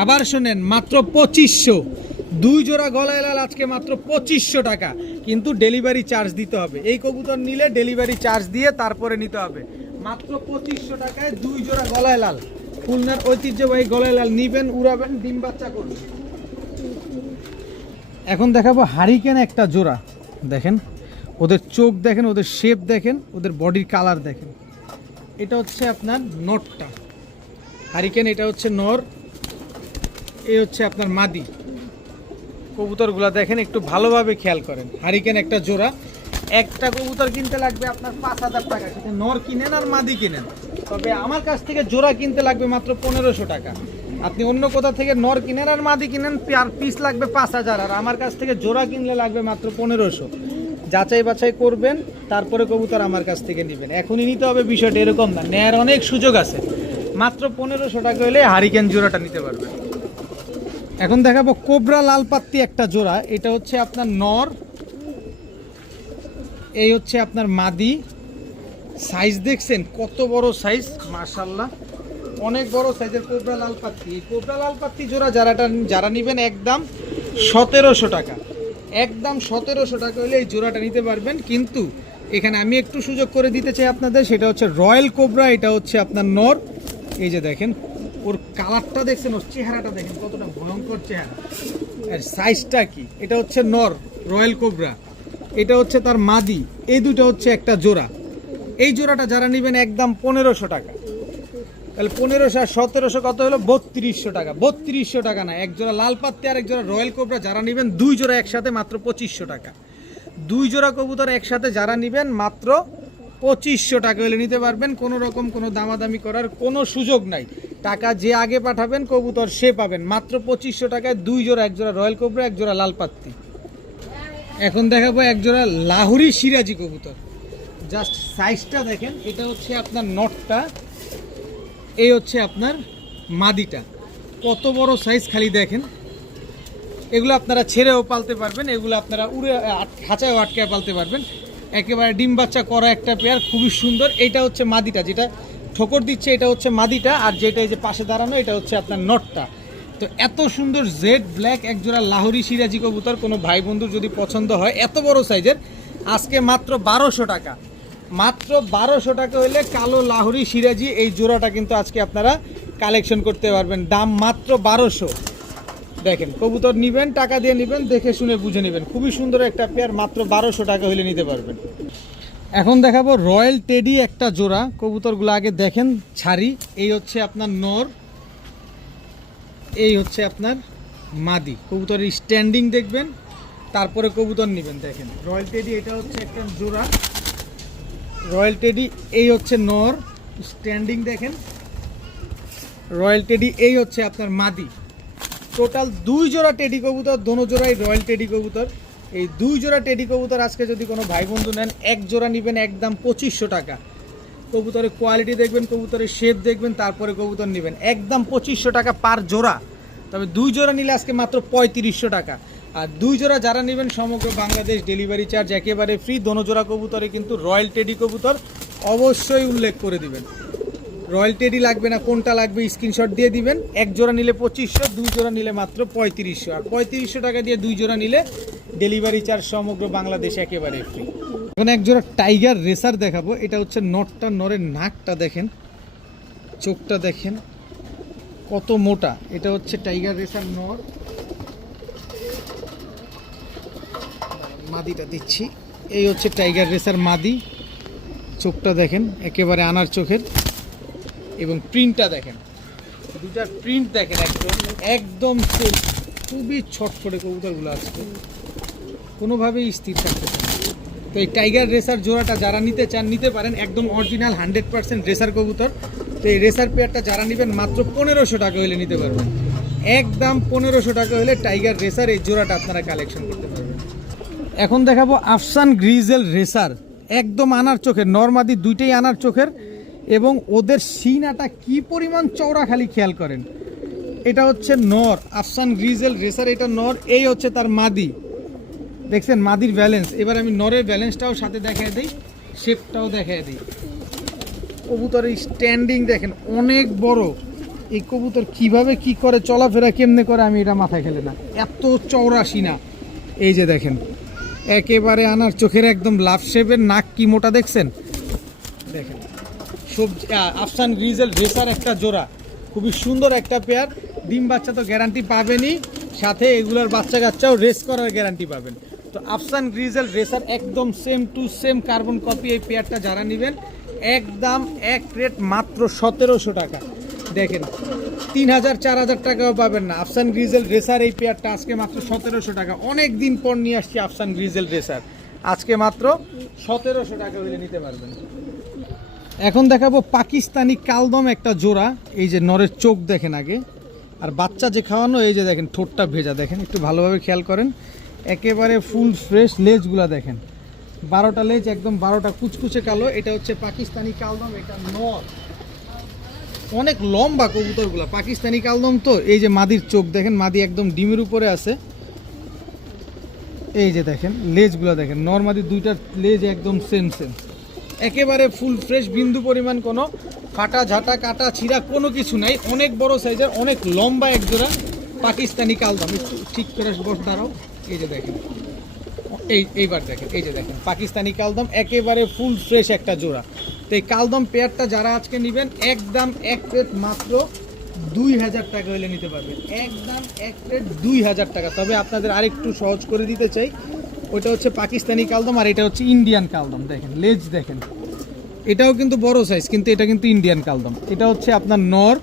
আবার শোনেন, মাত্র 2500। 2 জোড়া গলায় লাল আজকে মাত্র 2500 টাকা, কিন্তু ডেলিভারি চার্জ দিতে হবে। এই কবুতর নিলে ডেলিভারি চার্জ দিয়ে তারপরে নিতে হবে। মাত্র 2500 টাকায় 2 জোড়া গলায় লাল, খুলনার ঐতিহ্যবাহী গলায় লাল নিবেন, উড়াবেন, ডিম বাচ্চা করবেন। এখন দেখাবো হারিকেন একটা জোড়া। দেখেন ওদের চোখ দেখেন, ওদের শেপ দেখেন, ওদের বডির কালার দেখেন। এটা হচ্ছে আপনার নটটা হারিকেন, এটা হচ্ছে নর, এই হচ্ছে আপনার মাদি। কবুতরগুলা দেখেন, একটু ভালোভাবে খেয়াল করেন। হারিকেন একটা জোড়া, একটা কবুতর কিনতে লাগবে আপনার 5000 টাকা, সেটা নর কিনেন আর মাদি কিনেন। তবে আমার কাছ থেকে জোড়া কিনতে লাগবে মাত্র 1500 টাকা। আপনি অন্য কোথা থেকে নর কিনেন আর মাদি কিনেন, আর পিস লাগবে 5000, আর আমার কাছ থেকে জোড়া কিনলে লাগবে মাত্র 1500। যাচাই বাছাই করবেন, তারপরে কবুতর আমার কাছ থেকে নেবেন। এখনই নিতে হবে বিষয়টা এরকম না, নেয়ার অনেক সুযোগ আছে। মাত্র 1500 টাকা হলে হারিকেন জোড়াটা নিতে পারবেন। এখন দেখাবো কোবরা লাল পাত্তি একটা জোড়া। এটা হচ্ছে আপনার নর, এই হচ্ছে আপনার মাদি। সাইজ দেখছেন কত বড় সাইজ, মাশাআল্লাহ অনেক বড় সাইজের কোবরা লাল পাত্তি। এই কোবরা লাল পাত্তি জোড়া যারা নেবেন একদম 1700 টাকা, একদম 1700 টাকা হলে এই জোড়াটা নিতে পারবেন। কিন্তু এখানে আমি একটু সুযোগ করে দিতে চাই আপনাদের, সেটা হচ্ছে রয়্যাল কোবরা। এটা হচ্ছে আপনার নর, এই যে দেখেন ওর কালারটা দেখছেন, ওর চেহারাটা দেখেন কতটা ভয়ঙ্কর চেহারা, আর সাইজটা কি। এটা হচ্ছে নর রয়্যাল কোবরা, এটা হচ্ছে তার মাদি। এই দুটো হচ্ছে একটা জোড়া। এই জোড়াটা যারা নেবেন একদম 1500 টাকা। তাহলে 1500 আর 1700 কত হলো? 3200 টাকা। 3200 টাকা না, এক জোড়া লাল পাত্তি আর এক জোড়া রয়্যাল কোবরা যারা নেবেন, 2 জোড়া একসাথে মাত্র 2500 টাকা। 2 জোড়া কবুতর একসাথে যারা নেবেন মাত্র 2500 টাকা হলে নিতে পারবেন। কোনো রকম কোনো দামাদামি করার কোনো সুযোগ নাই। টাকা যে আগে পাঠাবেন কবুতর সে পাবেন। মাত্র 2500 টাকায় 2 জোড়া, এক জোড়া রয়্যাল কোবরা, এক জোড়া লাল পাত্তি। এখন দেখাবো এক জোড়া লাহুরি সিরাজি কবুতর। জাস্ট সাইজটা দেখেন, এটা হচ্ছে আপনার নটটা, এই হচ্ছে আপনার মাদিটা। কত বড় সাইজ খালি দেখেন। এগুলো আপনারা ছেড়েও পালতে পারবেন, এগুলো আপনারা উড়ে খাঁচায়ও আটকায় পালতে পারবেন। একেবারে ডিম বাচ্চা করা একটা পেয়ার, খুবই সুন্দর। এইটা হচ্ছে মাদিটা, যেটা ঠোকর দিচ্ছে এটা হচ্ছে মাদিটা, আর যেটা এই যে পাশে দাঁড়ানো এটা হচ্ছে আপনার নটটা। তো এত সুন্দর জেড ব্ল্যাক একজোড়া লাহোরি সিরাজি কবুতর কোনো ভাই বন্ধুর যদি পছন্দ হয় এত বড় সাইজের, আজকে মাত্র 1200 টাকা। মাত্র 1200 টাকা হলে কালো লাহোরি সিরাজি এই জোড়াটা কিন্তু আজকে আপনারা কালেকশন করতে পারবেন। দাম মাত্র 1200। দেখেন কবুতর নেবেন, টাকা দিয়ে নেবেন, দেখে শুনে বুঝে নেবেন। খুবই সুন্দর একটা পেয়ার, মাত্র 1200 টাকা হলে নিতে পারবেন। এখন দেখাবো রয়্যাল টেডি একটা জোড়া। কবুতরগুলো আগে দেখেন ছাড়ি। এই হচ্ছে আপনার নর, এই হচ্ছে আপনার মাদি। কবুতরের স্ট্যান্ডিং দেখবেন, তারপরে কবুতর নেবেন। দেখেন রয়্যাল টেডি, এটা হচ্ছে একটা জোড়া রয়্যাল টেডি, এই হচ্ছে নর, স্ট্যান্ডিং দেখেন। রয়্যাল টেডি, এই হচ্ছে আপনার মাদি। টোটাল 2 জোড়া টেডি কবুতর, দোনো জোড়াই রয়্যাল টেডি কবুতর। এই 2 জোড়া টেডি কবুতর আজকে যদি কোনো ভাই বন্ধু নেন, এক জোড়া নেবেন একদম 2500 টাকা। কবুতরের কোয়ালিটি দেখবেন, কবুতরের শেপ দেখবেন, তারপরে কবুতর নেবেন। একদম 2500 টাকা পার জোড়া। তবে 2 জোড়া নিলে আজকে মাত্র 3500 টাকা। আর 2 জোড়া যারা নেবেন সমগ্র বাংলাদেশ ডেলিভারি চার্জ একেবারে ফ্রি। দোনো জোড়া কবুতরে কিন্তু রয়্যাল টেডি কবুতর অবশ্যই উল্লেখ করে দিবেন। রয়্যাল টেডি লাগবে না, কোনটা লাগবে স্ক্রিনশট দিয়ে দিবেন। এক জোড়া নিলে 2500, 2 জোড়া নিলে মাত্র 3500। আর 3500 টাকা দিয়ে 2 জোড়া নিলে ডেলিভারি চার্জ সমগ্র বাংলাদেশে একেবারে ফ্রি। এখন এক জোড়া টাইগার রেসার দেখাবো। এটা হচ্ছে নটটা, নরের নাকটা দেখেন, চোখটা দেখেন কত মোটা। এটা হচ্ছে টাইগার রেসার নর, মাদিটা দিচ্ছি। এই হচ্ছে টাইগার রেসার মাদি, চোখটা দেখেন একেবারে আনার চোখের, এবং প্রিন্টটা দেখেন, দুটার প্রিন্ট দেখেন একদম একদম খুবই ছটফটে কবুতরগুলো আজকে কোনোভাবেই স্থির থাকতেছে না। তো এই টাইগার রেসার জোড়াটা যারা নিতে চান নিতে পারেন, একদম অরিজিনাল 100% রেসার কবুতর। তো এই রেসার পেয়ারটা যারা নেবেন মাত্র 1500 টাকা হলে নিতে পারবেন, একদম 1500 টাকা হলে টাইগার রেসার এই জোড়াটা আপনারা কালেকশন করতে পারবেন। এখন দেখাবো আফসান গ্রিজেল রেসার, একদম আনার চোখের, নরমাদি দুইটাই আনার চোখের, এবং ওদের সিনাটা কি পরিমাণ চওড়া খালি খেয়াল করেন। এটা হচ্ছে নর, আফসান গ্রিজেল রেসার, এটা নর। এই হচ্ছে তার মাদি, দেখছেন মাদির ব্যালেন্স। এবার আমি নরের ব্যালেন্সটাও সাথে দেখাই দিই, শেপটাও দেখাই দিই। কবুতরের স্ট্যান্ডিং দেখেন অনেক বড়। এই কবুতর কিভাবে কি করে, চলাফেরা কেমনে করে, আমি এটা মাথায় খেলে না, এত চওড়া সিনা। এই যে দেখেন একেবারে আনার চোখের, একদম লাভ শেপের, নাক কি মোটা দেখছেন, দেখেন। সবজি আফসান গ্রিজেল রেসার একটা জোড়া, খুবই সুন্দর একটা পেয়ার। ডিম বাচ্চা তো গ্যারান্টি পাবেনই, সাথে এগুলোর বাচ্চা কাচ্চাও রেস করার গ্যারান্টি পাবেন। তো আফসান গ্রিজেল রেসার একদম same to same carbon copy. এই পেয়ারটা যারা নেবেন একদম এক রেট মাত্র 1700 টাকা। দেখেন 3000 4000 টাকাও পাবেন না। আফসান গ্রিজেল রেসার এই পেয়ারটা আজকে মাত্র 1700 টাকা। অনেক দিন পর নিয়ে আসছি আফসান গ্রিজেল রেসার, আজকে মাত্র 1700 টাকা হলে নিতে পারবেন। এখন দেখাবো পাকিস্তানি কালদম একটা জোড়া। এই যে নরের চোখ দেখেন আগে, আর বাচ্চা যে খাওয়ানো, এই যে দেখেন ঠোঁটটা ভেজা, দেখেন একটু ভালোভাবে খেয়াল করেন, একেবারে ফুল ফ্রেশ। লেজগুলা দেখেন, 12টা লেজ, একদম 12টা কুচকুচে কালো। এটা হচ্ছে পাকিস্তানি কালদম, এটা নর, অনেক লম্বা কবুতরগুলা পাকিস্তানি কালদম। তো এই যে মাদির চোখ দেখেন, মাদি একদম ডিমের উপরে আছে। এই যে দেখেন লেজগুলা দেখেন, নর মাদি দুইটার লেজ একদম সেম সেম, একেবারে ফুল ফ্রেশ, বিন্দু পরিমাণ কোনো ফাটা ঝাঁটা কাটা ছিঁড়া কোনো কিছু নাই। অনেক বড় সাইজের, অনেক লম্বা এক জোড়া পাকিস্তানি কালদম। একটু ঠিক করে বস দাঁড়াও। এই যে দেখেন, এইবার দেখেন, এই যে দেখেন পাকিস্তানি কালদম, একেবারে ফুল ফ্রেশ একটা জোড়া। তো এই কালদম পেয়ারটা যারা আজকে নেবেন একদম এক প্লেট মাত্র 2000 টাকা হলে নিতে পারবেন, একদম এক প্লেট 2000 টাকা। তবে আপনাদের আরেকটু সহজ করে দিতে চাই, ওইটা হচ্ছে পাকিস্তানি কালদম আর এটা হচ্ছে ইন্ডিয়ান কালদম। দেখেন লেজ দেখেন, এটাও কিন্তু বড় সাইজ, কিন্তু এটা কিন্তু ইন্ডিয়ান কালদম। এটা হচ্ছে আপনার নর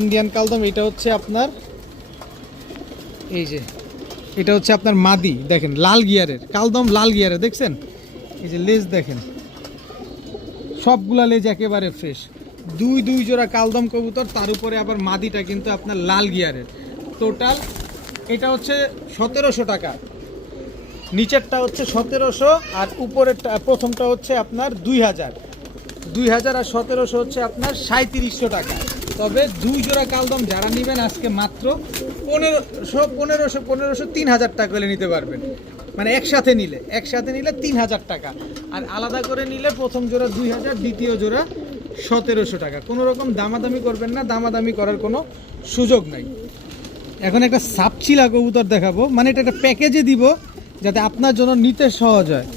ইন্ডিয়ান কালদম, এটা হচ্ছে আপনার, এই যে এটা হচ্ছে আপনার মাদি। দেখেন লাল গিয়ারের কালদম, লাল গিয়ারের দেখছেন, এই যে লেজ দেখেন, সবগুলা লেজ একেবারে ফ্রেশ। দুই জোড়া কালদম কবুতর, তার উপরে আবার মাদিটা কিন্তু আপনার লাল গিয়ারের। টোটাল এটা হচ্ছে 1700 টাকা, নিচেরটা হচ্ছে 1700, আর উপরেরটা প্রথমটা হচ্ছে আপনার 2000 আর 1700 হচ্ছে আপনার 3700 টাকা। তবে দুই জোড়া কালদম যারা নেবেন আজকে মাত্র 1500 3000 টাকা হলে নিতে পারবেন। মানে একসাথে নিলে 3000 টাকা, আর আলাদা করে নিলে প্রথম জোড়া 2000, দ্বিতীয় জোড়া 1700 টাকা। কোনো রকম দামাদামি করবেন না, দামাদামি করার কোনো সুযোগ নাই। এখন একটা সাপচিলা কবুতর দেখাবো, মানে এটা একটা প্যাকেজে দিব যাতে আপনার জন্য নিতে সহজ হয়।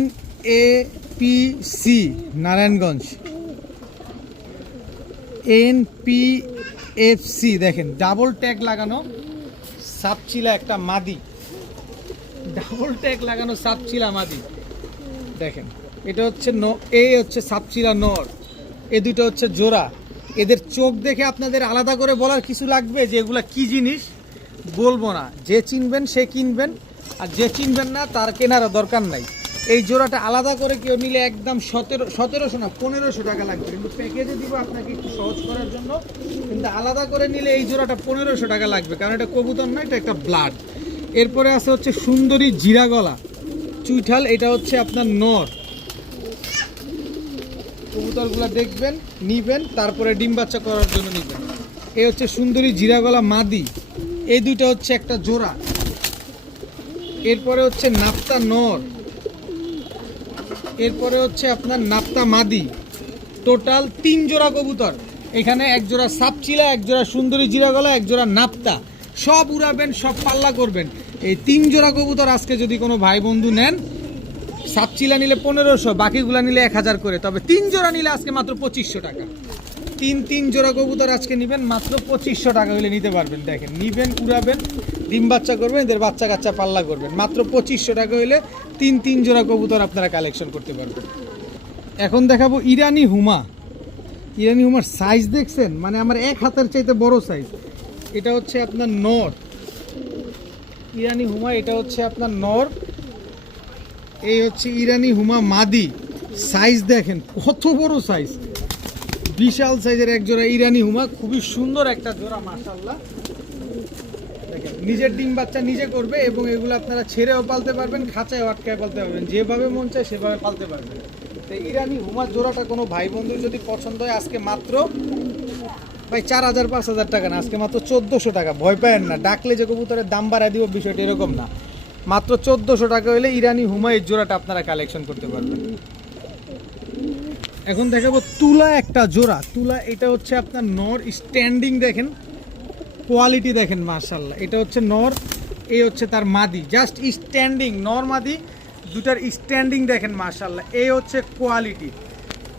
NAPC নারায়ণগঞ্জ, NPFC দেখেন, ডাবল ট্যাগ লাগানো সাপচিলা একটা মাদি, ডাবল ট্যাগ লাগানো সাপচিলা মাদি। দেখেন এটা হচ্ছে এই হচ্ছে সাপচিলা নর, এ দুটো হচ্ছে জোড়া। এদের চোখ দেখে আপনাদের আলাদা করে বলার কিছু লাগবে যে এগুলা কি জিনিস, বলবো না। যে চিনবেন সে কিনবেন, আর যে চিনবেন না তার কেনার দরকার নাই। এই জোড়াটা আলাদা করে কেউ নিলে একদম 1700 না 1500 টাকা লাগবে, কিন্তু প্যাকেজে দিব আপনাকে একটু সহজ করার জন্য। কিন্তু আলাদা করে নিলে এই জোড়াটা 1500 টাকা লাগবে, কারণ এটা কবুতর না, এটা একটা ব্লাড। এরপরে আছে হচ্ছে সুন্দরী জিরা গলা চুইঠাল, এটা হচ্ছে আপনার নর। কবুতরগুলো দেখবেন, নিবেন, তারপরে ডিম বাচ্চা করার জন্য নিবেন। এই হচ্ছে সুন্দরী জিরা গলা মাদি, এই দুইটা হচ্ছে একটা জোড়া। এরপরে হচ্ছে নাপ্তা নর, এরপরে হচ্ছে আপনার নাপ্তা মাদি। টোটাল 3 জোড়া কবুতর এখানে, এক জোড়া সাপচিলা, এক জোড়া সুন্দরী জিরা গলা, এক জোড়া নাপ্তা। সব উড়াবেন, সব পাল্লা করবেন। এই 3 জোড়া কবুতর আজকে যদি কোনো ভাই বন্ধু নেন, সাতচিলা নিলে 1500, বাকিগুলা নিলে 1000 করে, তবে 3 জোড়া নিলে আজকে মাত্র 2500 টাকা। তিন জোড়া কবুতর আজকে নেবেন মাত্র 2500 টাকা হলে নিতে পারবেন। দেখেন, নিবেন, উড়াবেন, ডিম বাচ্চা করবেন, এদের বাচ্চা কাচ্চা পাল্লা করবেন, মাত্র 2500 টাকা হলে তিন জোড়া কবুতর আপনারা কালেকশন করতে পারবেন। এখন দেখাবো ইরানি হুমা। ইরানি হুমার সাইজ দেখছেন, মানে আমার এক হাতের চাইতে বড় সাইজ। এটা হচ্ছে আপনার নর ইরানি হুমা, এটা হচ্ছে আপনার নর। এই হচ্ছে ইরানি হুমা মাদি। সাইজ দেখেন কত বড় সাইজ, বিশাল সাইজের এক জোড়া ইরানি হুমা, খুবই সুন্দর একটা জোড়া মাশাআল্লাহ। দেখেন, নিজের ডিম বাচ্চা নিজে করবে এবং এগুলো আপনারা ছেড়েও পালতে পারবেন, খাঁচায় আটকায় পালতে পারবেন, যেভাবে মন চায় সেভাবে পালতে পারবেন। তো ইরানি হুমার জোড়াটা কোনো ভাই বন্ধুর যদি পছন্দ হয়, আজকে মাত্র ভাই 4000 5000 টাকা না, আজকে মাত্র 1400 টাকা। ভয় পায়েন না, ডাকলে যে কবুতরের দাম বাড়ায় দিব বিষয়টা এরকম না। মাত্র 1400 টাকা হলে ইরানি হুমা এই জোড়াটা আপনারা কালেকশন করতে পারবেন। এখন দেখাবো তুলা একটা জোড়া। তুলা, এটা হচ্ছে আপনার নর। স্ট্যান্ডিং দেখেন, কোয়ালিটি দেখেন মাশাআল্লাহ। এটা হচ্ছে নর, এই হচ্ছে তার মাদি। জাস্ট স্ট্যান্ডিং, নর মাদি দুটার স্ট্যান্ডিং দেখেন মাশাআল্লাহ। এই হচ্ছে কোয়ালিটি।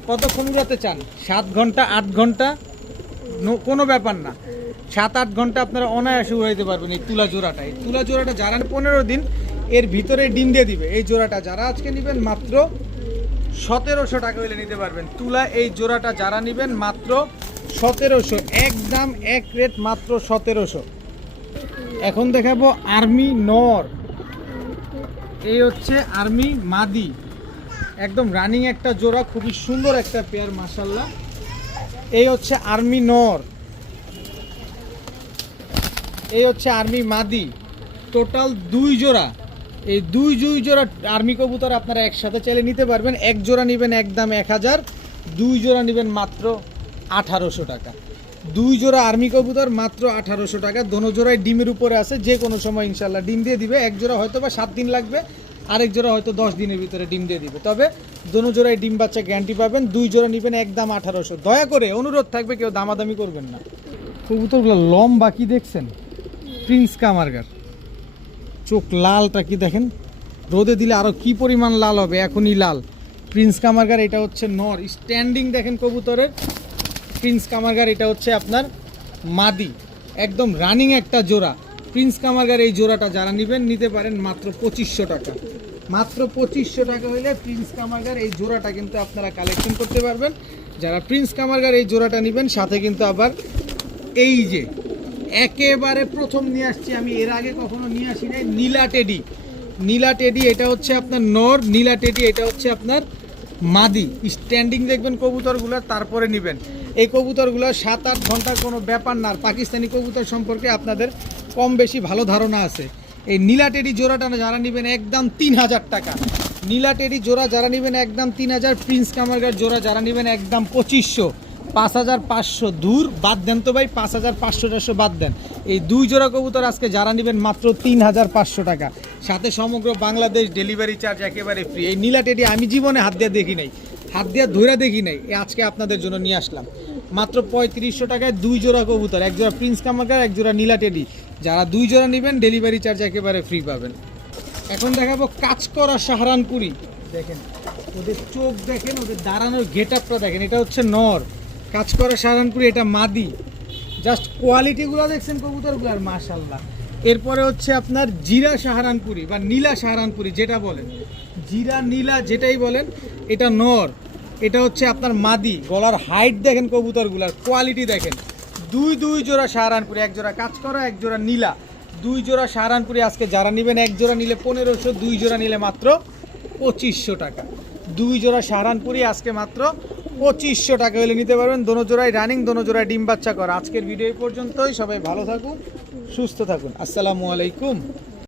কতক্ষণ উড়াতে চান? 7 ঘন্টা 8 ঘন্টা কোনো ব্যাপার না, 7-8 ঘন্টা আপনারা অনায়াসে উড়াইতে পারবেন এই তুলা জোড়াটা। এই তুলা জোড়াটা যারা 15 দিন এর ভিতরে ডিম দিয়ে দিবে, এই জোড়াটা যারা আজকে নেবেন মাত্র 1700 টাকা হলে নিতে পারবেন। তুলা এই জোড়াটা যারা নেবেন মাত্র 1700, একদম এক রেট মাত্র 1700। এখন দেখাবো আর্মি নর। এই হচ্ছে আর্মি মাদি, একদম রানিং একটা জোড়া, খুবই সুন্দর একটা পেয়ার মাশাআল্লাহ। এই হচ্ছে আর্মি নর, এই হচ্ছে আর্মি মাদি। টোটাল 2 জোড়া। এই দুই জোড়া আর্মি কবুতর আপনারা একসাথে চাইলে নিতে পারবেন। এক জোড়া নেবেন একদম 1000, 2 জোড়া নেবেন মাত্র 1800 টাকা। 2 জোড়া আর্মি কবুতর মাত্র 1800 টাকা। দোনো জোড়ায় ডিমের উপরে আছে, যে কোনো সময় ইনশাল্লাহ ডিম দিয়ে দিবে। এক জোড়া হয়তো বা 7 দিন লাগবে, আরেক জোড়া হয়তো 10 দিনের ভিতরে ডিম দিয়ে দিবে, তবে দোনো জোড়ায় ডিম বাচ্চা গ্যারান্টি পাবেন। 2 জোড়া নেবেন একদম 1800। দয়া করে অনুরোধ থাকবে, কেউ দামাদামি করবেন না। কবুতরগুলো লম্বা কি দেখছেন, প্রিন্স কামারগার। চোখ লালটা কি দেখেন, রোদে দিলে আরও কি পরিমাণ লাল হবে, এখনই লাল। প্রিন্স কামারগার, এটা হচ্ছে নর। স্ট্যান্ডিং দেখেন কবুতরের। প্রিন্স কামারগার, এটা হচ্ছে আপনার মাদি, একদম রানিং একটা জোড়া। প্রিন্স কামারগার এই জোড়াটা যারা নেবেন নিতে পারেন মাত্র 2500 টাকা। মাত্র 2500 টাকা হইলে প্রিন্স কামারগার এই জোড়াটা কিন্তু আপনারা কালেকশন করতে পারবেন। যারা প্রিন্স কামারগার এই জোড়াটা নেবেন, সাথে কিন্তু আবার এই যে একেবারে প্রথম নিয়ে আসছি আমি, এর আগে কখনো নিয়ে আসি নাই, নীলা টেডি। নীলা টেডি, এটা হচ্ছে আপনার নর। নীলা টেডি, এটা হচ্ছে আপনার মাদি। স্ট্যান্ডিং দেখবেন কবুতরগুলো, তারপরে নেবেন। এই কবুতরগুলো 7-8 ঘন্টার কোনো ব্যাপার না। আর পাকিস্তানি কবুতর সম্পর্কে আপনাদের কম বেশি ভালো ধারণা আছে। এই নীলা টেডি জোড়াটা যারা নেবেন একদম 3000 টাকা। নীলা টেডি জোড়া যারা নেবেন একদম 3000। প্রিন্স কামারগার জোড়া যারা নেবেন একদম 2500। 5500 দূর বাদ দেন তো ভাই, 5500 বাদ দেন। এই 2 জোড়া কবুতর আজকে যারা নেবেন মাত্র 3500 টাকা, সাথে সমগ্র বাংলাদেশ ডেলিভারি চার্জ একেবারে ফ্রি। এই নীলা টেডি আমি জীবনে হাত দিয়ে দেখি নাই, হাত দিয়ে ধরে দেখি নাই, আজকে আপনাদের জন্য নিয়ে আসলাম মাত্র 3500 টাকায় 2 জোড়া কবুতর, এক জোড়া প্রিন্স কামারগার, এক জোড়া নীলা টেডি। যারা 2 জোড়া নেবেন ডেলিভারি চার্জ একেবারে ফ্রি পাবেন। এখন দেখাবো কাজ করা সাহারানপুরি। দেখেন ওদের চোখ দেখেন, ওদের দাঁড়ানোর গেট আপটা দেখেন। এটা হচ্ছে নর, কাজ করা সাহারানপুরি, এটা মাদি। জাস্ট কোয়ালিটিগুলো দেখছেন কবুতরগুলোর মাশাআল্লাহ। এরপরে হচ্ছে আপনার জিরা সাহারানপুরি বা নীলা সাহারানপুরি, যেটা বলেন, জিরা নীলা যেটাই বলেন, এটা নর। এটা হচ্ছে আপনার মাদি। গলার হাইট দেখেন কবুতরগুলার, কোয়ালিটি দেখেন। 2 জোড়া সাহারানপুরি, এক জোড়া কাজ করা, এক জোড়া নীলা। 2 জোড়া সাহারানপুরি আজকে যারা নেবেন, এক জোড়া নিলে 1500, 2 জোড়া নিলে মাত্র 2500 টাকা। 2 জোড়া সাহারানপুরি আজকে মাত্র 2500 টাকা হলে নিতে পারবেন। দোনো জোড়ায় রানিং, দোনো জোড়ায় ডিম বাচ্চা করা। আজকের ভিডিও এই পর্যন্তই। সবাই ভালো থাকুন, সুস্থ থাকুন। আসসালামু আলাইকুম।